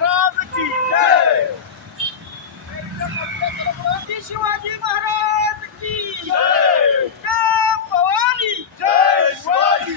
महाराज की जय. शिवाजी महाराज की जय. पवारी जय शिवाजी.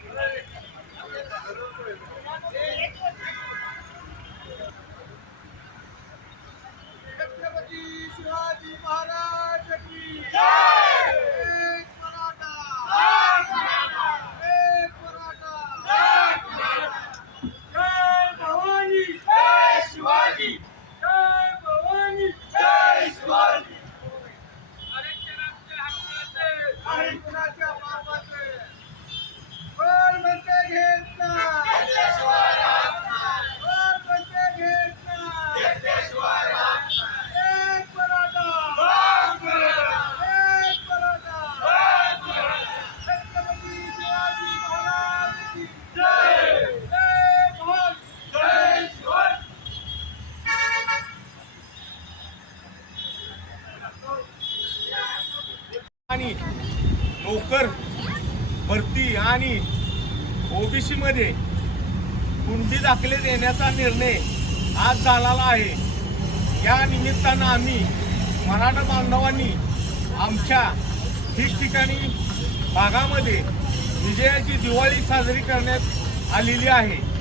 आणि ओबीसीमध्ये मध्ये दाखले देण्याचा निर्णय आज झालेला आहे. या निमित्तानं आम्ही मराठा बांधवांनी आमच्या ठिकठिकाणी भागामध्ये विजयाची दिवाळी साजरी करण्यात आलेली आहे.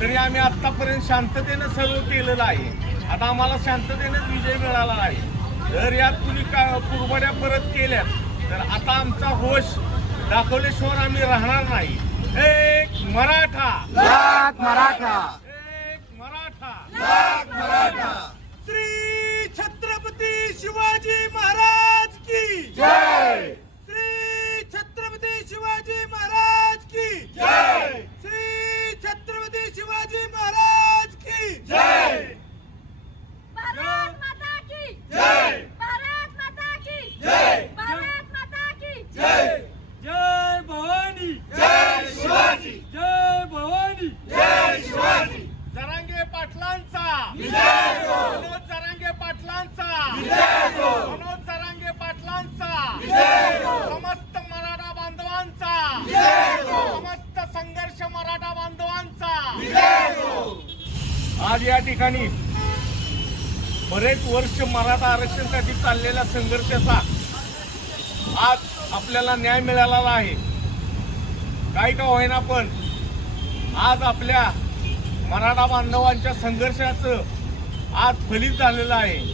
तरी आम्ही आत्तापर्यंत शांततेनं सर्व केलेलं आहे. आता आम्हाला शांततेनेच विजय मिळाला आहे. जर यात कुणी का कुरबड्या परत केल्यात तर आता आमचा होश दाखवल्याशिवाय आम्ही राहणार नाही. एक मराठा. मराठा एक मराठा लाख मराठा श्री छत्रपती शिवाजी महाराज की जय श्री छत्रपती शिवाजी महाराज की जय श्री छत्रपती शिवाजी महाराज की जय भारत माता की जय भारत माता की जय भारत माता की जय जय भवानी जय शिवाजी जय भवानी जय शिवाजी जरांगे पाटलांचा विजय असो मनोज जरांगे पाटलांचा विजय असो मनोज जरांगे पाटलांचा विजय असो समस्त मराठा बांधवांचा विजय असो समस्त संघर्ष मराठा बांधवांचा विजय असो आज या ठिकाणी बरेच वर्ष मराठा आरक्षणासाठी चाललेल्या संघर्षाचा आज आपल्याला न्याय मिळालेला आहे. काय का होईना पण आज आपल्या मराठा बांधवांच्या संघर्षाचं आज फलित झालेलं आहे.